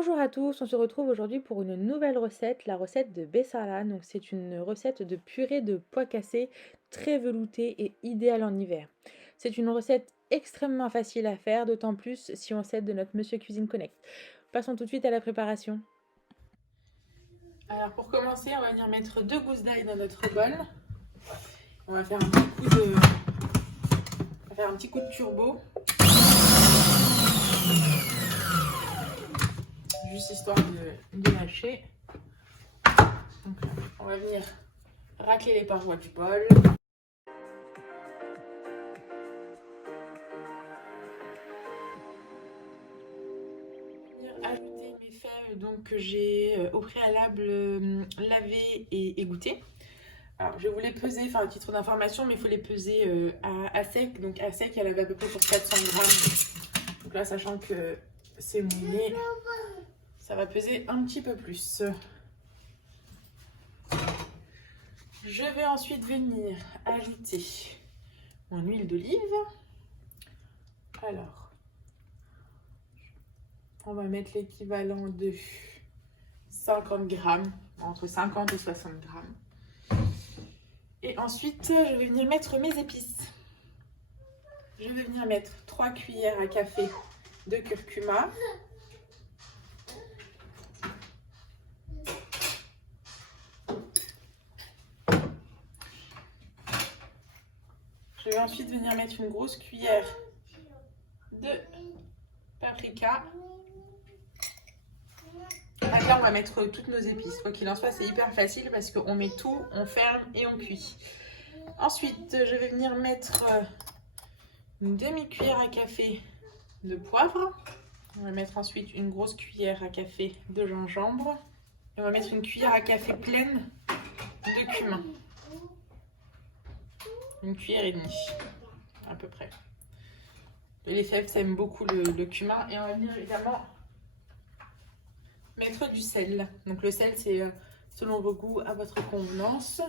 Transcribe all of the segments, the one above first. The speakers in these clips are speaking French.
Bonjour à tous, on se retrouve aujourd'hui pour une nouvelle recette, la recette de Bessara. Donc c'est une recette de purée de pois cassés très veloutée et idéale en hiver. C'est une recette extrêmement facile à faire, d'autant plus si on s'aide de notre Monsieur Cuisine Connect. Passons tout de suite à la préparation. Alors pour commencer, on va venir mettre 2 gousses d'ail dans notre bol. On va faire un petit coup de turbo. Juste histoire de lâcher. Donc, on va venir racler les parois du bol. Ajouter mes fèves donc, que j'ai au préalable lavées et égouttées. Alors, je vais vous les peser, enfin, à titre d'information, mais il faut les peser à sec. Donc, à sec, elle avait à peu près pour 400 grammes. Donc là, sachant que c'est mouillé, ça va peser un petit peu plus. Je vais ensuite venir ajouter mon huile d'olive. Alors, on va mettre l'équivalent de 50 grammes, entre 50 et 60 grammes. Et ensuite, je vais venir mettre mes épices. Je vais venir mettre 3 cuillères à café de curcuma. Je vais ensuite venir mettre une grosse cuillère de paprika. Là, on va mettre toutes nos épices. Quoi qu'il en soit, c'est hyper facile parce qu'on met tout, on ferme et on cuit. Ensuite, je vais venir mettre une demi-cuillère à café de poivre. On va mettre ensuite une grosse cuillère à café de gingembre. Et on va mettre une cuillère à café pleine de cumin. Une cuillère et demie, à peu près. Les fèves, ça aime beaucoup le cumin. Et on va venir également mettre du sel. Donc le sel, c'est selon vos goûts, à votre convenance.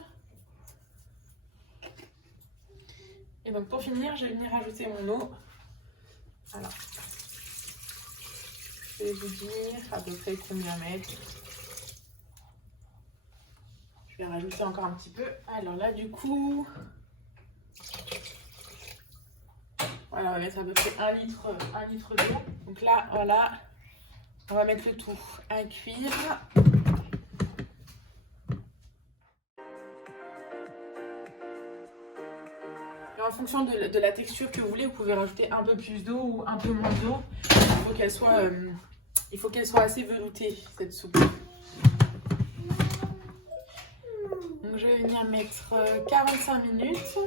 Et donc pour finir, je vais venir ajouter mon eau. Alors, je vais vous dire à peu près combien mettre. Je vais rajouter encore un petit peu. Alors là, du coup, voilà, on va mettre à peu près 1 litre d'eau. Donc là, voilà, on va mettre le tout à cuire. Et en fonction de la texture que vous voulez, vous pouvez rajouter un peu plus d'eau ou un peu moins d'eau. Il faut qu'elle soit assez veloutée, cette soupe. Donc je vais venir mettre 45 minutes.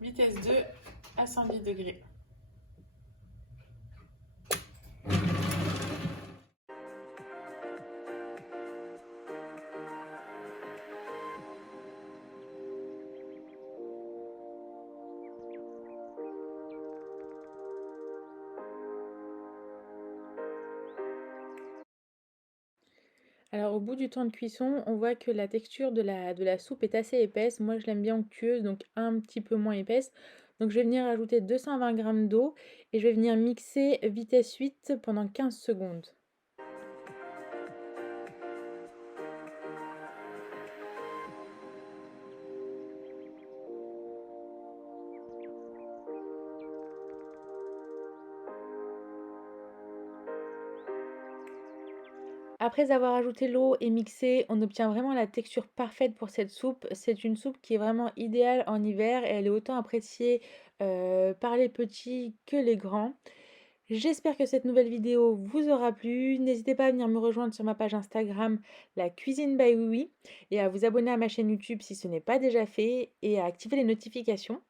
Vitesse 2 à 110 degrés. Alors au bout du temps de cuisson, on voit que la texture de la soupe est assez épaisse. Moi je l'aime bien onctueuse, donc un petit peu moins épaisse. Donc je vais venir ajouter 220 g d'eau et je vais venir mixer vitesse 8 pendant 15 secondes. Après avoir ajouté l'eau et mixé, on obtient vraiment la texture parfaite pour cette soupe. C'est une soupe qui est vraiment idéale en hiver et elle est autant appréciée par les petits que les grands. J'espère que cette nouvelle vidéo vous aura plu. N'hésitez pas à venir me rejoindre sur ma page Instagram, la cuisine by Oui, et à vous abonner à ma chaîne YouTube si ce n'est pas déjà fait et à activer les notifications.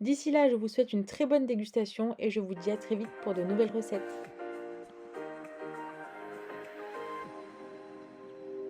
D'ici là, je vous souhaite une très bonne dégustation et je vous dis à très vite pour de nouvelles recettes.